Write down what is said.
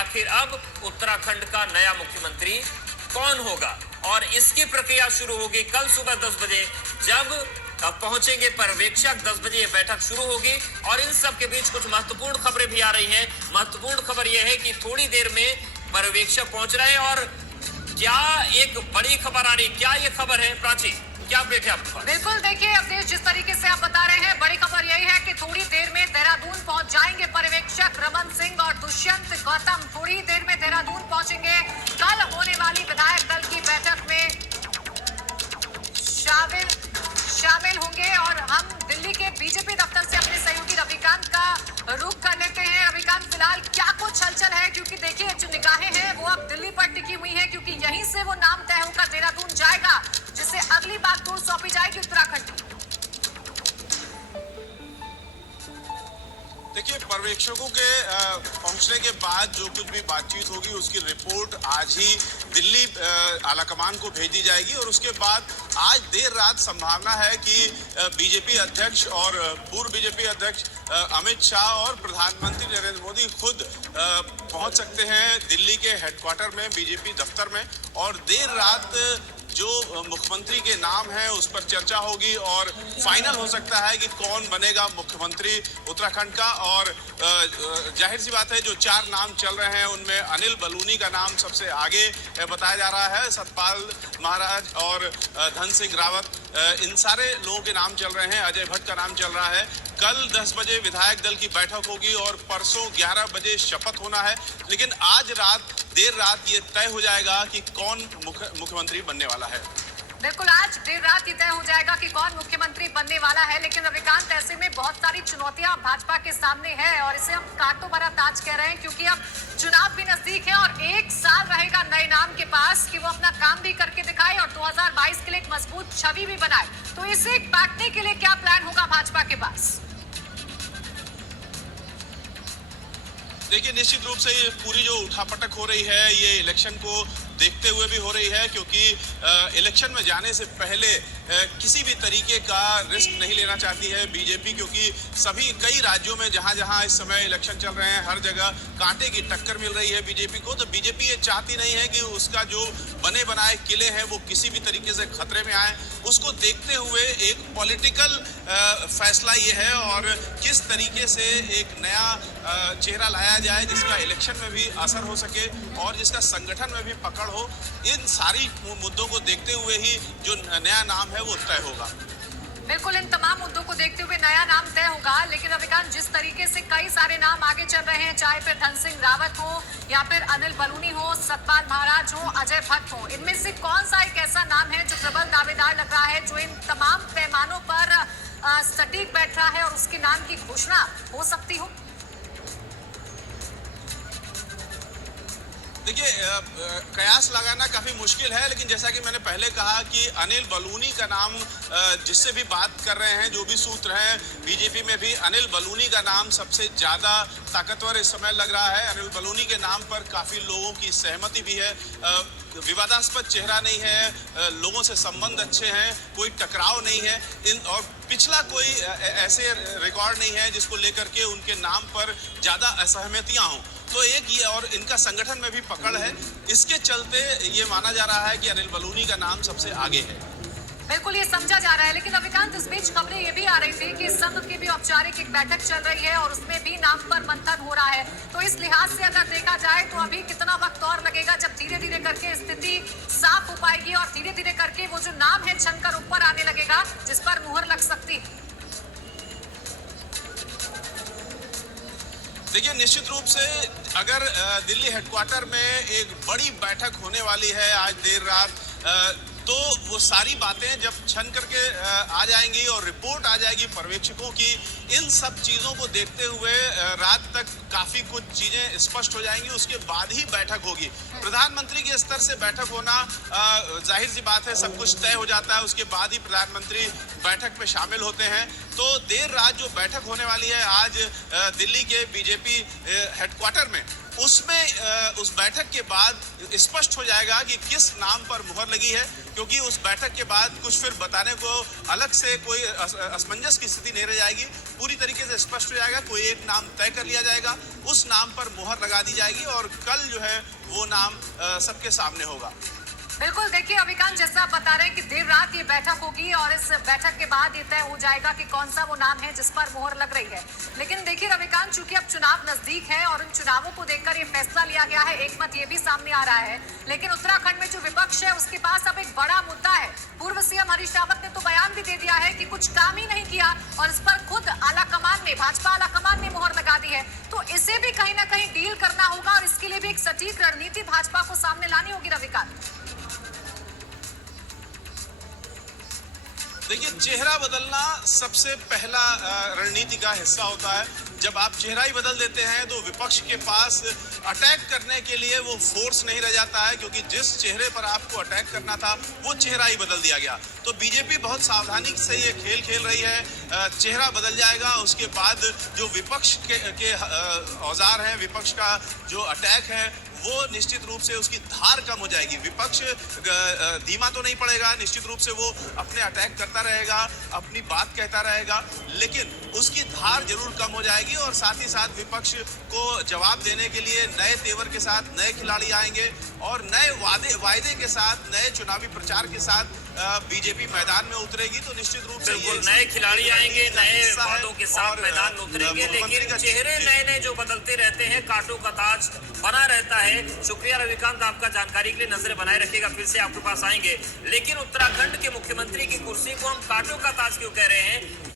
आखिर अब उत्तराखंड का नया मुख्यमंत्री कौन होगा। और इसकी प्रक्रिया शुरू होगी कल सुबह 10 बजे, जब पहुंचेंगे पर्यवेक्षक। 10 बजे यह बैठक शुरू होगी और इन सब के बीच कुछ महत्वपूर्ण खबरें भी आ रही हैं। महत्वपूर्ण खबर यह है कि थोड़ी देर में पर्यवेक्षक पहुंच रहे हैं। और क्या एक बड़ी खबर आ रही, क्या ये खबर है प्राची, क्या अपडेट है आपके पास? बिल्कुल, देखिए अवधेश, जिस तरीके से आप बता रहे हैं, बड़ी खबर यही है कि थोड़ी देर में देहरादून पहुंच जाएंगे पर्यवेक्षक रमन सिंह और दुष्यंत गौतम। थोड़ी देर में देहरादून पहुंचेंगे। कल होने वाली विधायक दल की बैठक में शामिल होंगे। और हम दिल्ली के बीजेपी दफ्तर से अपने सहयोगी रविकांत का रुख कर लेते हैं। रविकांत, फिलहाल क्या कुछ हलचल है, क्योंकि देखिए जो निगाहें हैं वो अब दिल्ली पर टिकी हुई हैं, क्योंकि यहीं से वो नाम तय होकर देहरादून जाएगा, जिसे अगली बागडोर सौंपी जाएगी उत्तराखंड की। देखिए, पर्यवेक्षकों के पहुंचने के बाद जो कुछ भी बातचीत होगी उसकी रिपोर्ट आज ही दिल्ली आलाकमान को भेजी जाएगी। और उसके बाद आज देर रात संभावना है कि बीजेपी अध्यक्ष और पूर्व बीजेपी अध्यक्ष अमित शाह और प्रधानमंत्री नरेंद्र मोदी खुद पहुंच सकते हैं दिल्ली के हेडक्वार्टर में, बीजेपी दफ्तर में। और देर रात जो मुख्यमंत्री के नाम है उस पर चर्चा होगी और फाइनल हो सकता है कि कौन बनेगा मुख्यमंत्री उत्तराखंड का। और जाहिर सी बात है, जो 4 नाम चल रहे हैं उनमें अनिल बलूनी का नाम सबसे आगे बताया जा रहा है। सतपाल महाराज और धन सिंह रावत, इन सारे लोगों के नाम चल रहे हैं। अजय भट्ट का नाम चल रहा है। कल 10 बजे विधायक दल की बैठक होगी और परसों 11 बजे शपथ होना है। लेकिन आज देर रात ये तय हो जाएगा कि कौन मुख्यमंत्री बनने वाला है। बिल्कुल, आज देर रात ही तय हो जाएगा कि कौन मुख्यमंत्री बनने वाला है। लेकिन रविकांत, ऐसे में बहुत सारी चुनौतियां भाजपा के सामने है और इसे हम कांटो भरा ताज कह रहे हैं, क्योंकि अब चुनाव भी नजदीक है और 1 साल रहेगा नए नाम के पास कि वो अपना काम भी करके दिखाए और 2022 के लिए एक मजबूत छवि भी बनाए। तो इसे काटने के लिए क्या प्लान होगा भाजपा के पास? देखिए, निश्चित रूप से ये पूरी जो उठापटक हो रही है ये इलेक्शन को देखते हुए भी हो रही है, क्योंकि इलेक्शन में जाने से पहले किसी भी तरीके का रिस्क नहीं लेना चाहती है बीजेपी, क्योंकि कई राज्यों में जहां जहां इस समय इलेक्शन चल रहे हैं हर जगह कांटे की टक्कर मिल रही है बीजेपी को। तो बीजेपी ये चाहती नहीं है कि उसका जो बने बनाए किले हैं वो किसी भी तरीके से खतरे में आए। उसको देखते हुए एक पॉलिटिकल फैसला ये है और किस तरीके से एक नया चेहरा लाया जाए जिसका इलेक्शन में भी असर हो सके और जिसका संगठन में भी पकड़ हो। इन सारी मुद्दों को देखते हुए ही जो नया नाम है वो तय होगा। बिल्कुल, इन तमाम मुद्दों को देखते हुए नया नाम तय होगा। लेकिन रविकांत, जिस तरीके से कई सारे नाम आगे चल रहे हैं, चाहे फिर धन सिंह रावत हो या फिर अनिल बलूनी हो, सतपाल महाराज हो, अजय भट्ट हो, इनमें से कौन सा एक ऐसा नाम है जो प्रबल दावेदार लग रहा है, जो इन तमाम पैमानों पर सटीक बैठ रहा है और उसके नाम की घोषणा हो सकती हो? देखिए, कयास लगाना काफी मुश्किल है, लेकिन जैसा कि मैंने पहले कहा कि अनिल बलूनी का नाम जिससे भी बात कर रहे हैं, जो भी सूत्र हैं बीजेपी में भी, अनिल बलूनी का नाम सबसे ज्यादा ताकतवर इस समय लग रहा है। अनिल बलूनी के नाम पर काफी लोगों की सहमति भी है। विवादास्पद चेहरा नहीं है, लोगों से संबंध अच्छे हैं, कोई टकराव नहीं है और पिछला कोई ऐसे रिकॉर्ड नहीं है जिसको लेकर के उनके नाम पर ज्यादा असहमतियां हों। तो एक ये, और इनका संगठन में भी पकड़ है, इसके चलते ये माना जा रहा है कि अनिल बलूनी का नाम सबसे आगे है। बिल्कुल, ये समझा जा रहा है। लेकिन रविकांत, इस बीच खबरें ये भी आ रही थी कि संघ की भी औपचारिक एक बैठक चल रही है और उसमें भी नाम पर मंथन हो रहा है। तो इस लिहाज से अगर देखा जाए तो अभी कितना वक्त और लगेगा जब धीरे धीरे करके स्थिति साफ हो पाएगी और धीरे धीरे करके वो जो नाम है छनकर ऊपर आने लगेगा, जिस पर मुहर लग सकती है? देखिए, निश्चित रूप से अगर दिल्ली हेडक्वार्टर में एक बड़ी बैठक होने वाली है आज देर रात, तो वो सारी बातें जब छन करके आ जाएंगी और रिपोर्ट आ जाएगी पर्यवेक्षकों की, इन सब चीज़ों को देखते हुए रात तक काफ़ी कुछ चीज़ें स्पष्ट हो जाएंगी। उसके बाद ही बैठक होगी। प्रधानमंत्री के स्तर से बैठक होना जाहिर सी बात है, सब कुछ तय हो जाता है, उसके बाद ही प्रधानमंत्री बैठक में शामिल होते हैं। तो देर रात जो बैठक होने वाली है आज दिल्ली के बीजेपी हेडक्वार्टर में, उसमें उस बैठक के बाद स्पष्ट हो जाएगा कि किस नाम पर मुहर लगी है, क्योंकि उस बैठक के बाद कुछ फिर बताने को अलग से कोई असमंजस की स्थिति नहीं रह जाएगी। पूरी तरीके से स्पष्ट हो जाएगा, कोई एक नाम तय कर लिया जाएगा, उस नाम पर मुहर लगा दी जाएगी और कल जो है वो नाम सबके सामने होगा। बिल्कुल, देखिए अभिकांत, जैसा आप बता रहे हैं कि देर रात ये बैठक होगी और इस बैठक के बाद ये तय हो जाएगा कि कौन सा वो नाम है जिस पर मोहर लग रही है। लेकिन देखिए रविकांत, चूंकि अब चुनाव नजदीक है और उन चुनावों को देखकर ये फैसला लिया गया है, एक मत ये भी सामने आ रहा है। लेकिन उत्तराखंड में जो विपक्ष है उसके पास अब एक बड़ा मुद्दा है। पूर्व सीएम हरीश रावत ने तो बयान भी दे दिया है कि कुछ काम ही नहीं किया और इस पर खुद आलाकमान ने, भाजपा आलाकमान ने मोहर लगा दी है। तो इसे भी कहीं ना कहीं डील करना होगा और इसके लिए भी एक सटीक रणनीति भाजपा को सामने लानी होगी। रविकांत, देखिए, चेहरा बदलना सबसे पहला रणनीति का हिस्सा होता है। जब आप चेहरा ही बदल देते हैं तो विपक्ष के पास अटैक करने के लिए वो फोर्स नहीं रह जाता है, क्योंकि जिस चेहरे पर आपको अटैक करना था वो चेहरा ही बदल दिया गया। तो बीजेपी बहुत सावधानी से ये खेल खेल रही है। चेहरा बदल जाएगा, उसके बाद जो विपक्ष के औजार हैं, विपक्ष का जो अटैक है वो निश्चित रूप से उसकी धार कम हो जाएगी। विपक्ष धीमा तो नहीं पड़ेगा, निश्चित रूप से वो अपने अटैक करता रहेगा, अपनी बात कहता रहेगा, लेकिन उसकी धार जरूर कम हो जाएगी और साथ ही साथ विपक्ष को जवाब देने के लिए नए तेवर के साथ नए खिलाड़ी आएंगे और नए वायदे के साथ, नए चुनावी प्रचार के साथ बीजेपी मैदान में उतरेगी। तो निश्चित रूप से बिल्कुल नए खिलाड़ी आएंगे, नए वादों के साथ मैदान में उतरेंगे, लेकिन चेहरे नए नए जो बदलते रहते हैं, कांटों का ताज बना रहता है। शुक्रिया रविकांत, आपका जानकारी के लिए। नजर बनाए रखिएगा, फिर से आपके पास आएंगे। लेकिन उत्तराखंड के मुख्यमंत्री की कुर्सी को हम कांटों का ताज क्यों कह रहे हैं?